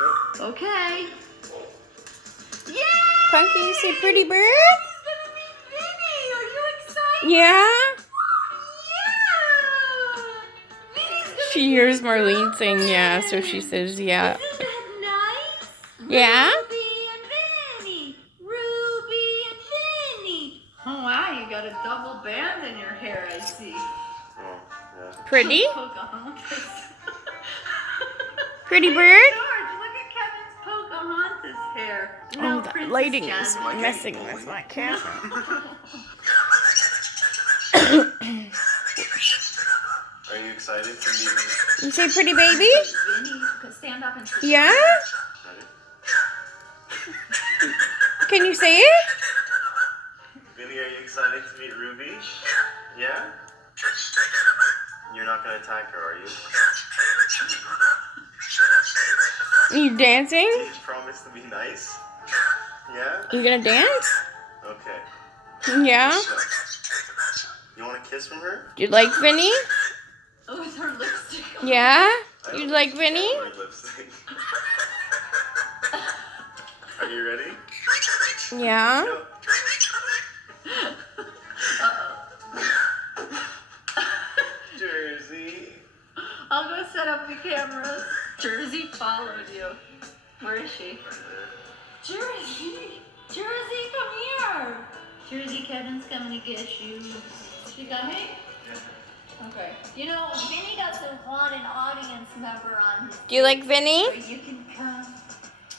Let's go. Okay. Yay! Punky, you say pretty bird? He's gonna meet Vinny. Are you excited? Yeah? Yeah. Vinny's gonna She be hears your Marlene saying yeah, so she girlfriend. says yeah. Isn't that nice? Yeah? Ruby and Vinny. Ruby and Vinny. Oh wow, you got a double band in your hair, I see. Oh, yeah. Pretty? Pocahontas. Pretty Hey, bird? George, look at Kevin's Pocahontas hair. Oh, No, the Princess lighting is Jasmine. messing with my camera. Are you excited to meet me? You say pretty baby? Vinny, stand up and sit. Yeah? Ready? Can you say it? Vinny, are you excited to meet Ruby? Yeah? You're not gonna attack her, are you? You dancing? You promise to be nice? Yeah? You gonna dance? Okay. Yeah? So, you want a kiss from her? Do you like Vinny? Oh, with her lipstick on. Yeah? I You don't like think Vinny? she can wear lipstick. Are you ready? Yeah? Go. Jersey. I'll go set up the cameras. Jersey followed you. Where is she? Jersey! Jersey, come here! Jersey, Kevin's coming to get you. She coming? Okay. You know, Vinny doesn't want an audience member on his Do you like Vinny? but you can come.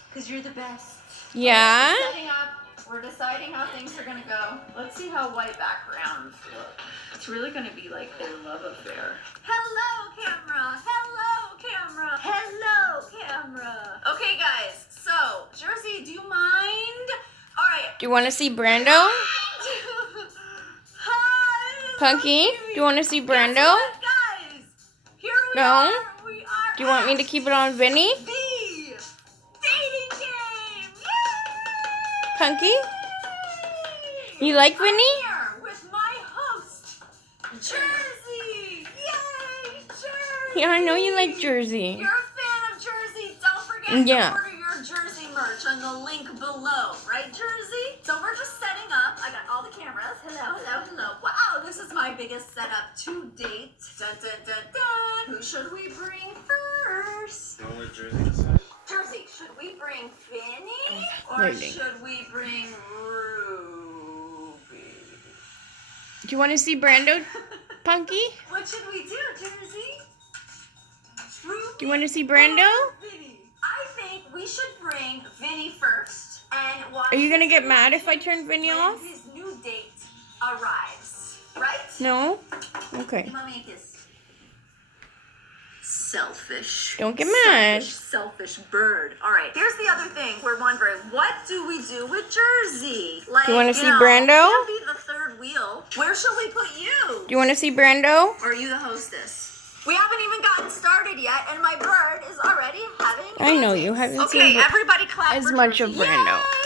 Because you're the best. Yeah? We're setting up. We're deciding how things are going to go. Let's see how white backgrounds look. It's really going to be like their love affair. Hello, camera. Hello, camera. Hello, camera. Okay, guys. So, Jersey, do you mind? All right. Do you want to see Brando? Hi. Punky, do you want to see Guess Brando? what, guys? Here we No? are. We are Do you want me to keep it on Vinny? the dating game. Yay! Punky? You like Vinny? I'm here with my host, Jersey. Yay, Jersey! Yeah, I know you like Jersey. You're a fan of Jersey. Don't forget Yeah. to order your Jersey merch on the link below, right, Jersey? So we're just setting up. I got all the cameras. Hello, hello, hello. Wow, this is my biggest setup to date. Dun, dun, dun, dun. Who should we bring first? Don't let Jersey decide. Jersey, should we bring Vinny or Lighting. should we bring Ruby? Do you want to see Brando, Punky? What should we do, Jersey? Ruby Do you want to see Brando? or Vinny? I think we should bring Vinny first and watch. Are you gonna his get mad if I reaction turn Vinny when off? his new date arrives, right? No? Okay. Give mommy a kiss. Selfish. Don't get mad. Selfish bird. All right. Here's the other thing. We're wondering, what do we do with Jersey? Like, Do you wanna see know, Brando? He'll be the third wheel. Where shall we put you? Do you want to see Brando? Or are you the hostess? We haven't even gotten started yet, and my bird is already having. I know you haven't Okay, seen everybody clap as for much Jersey. of Brando. Yay!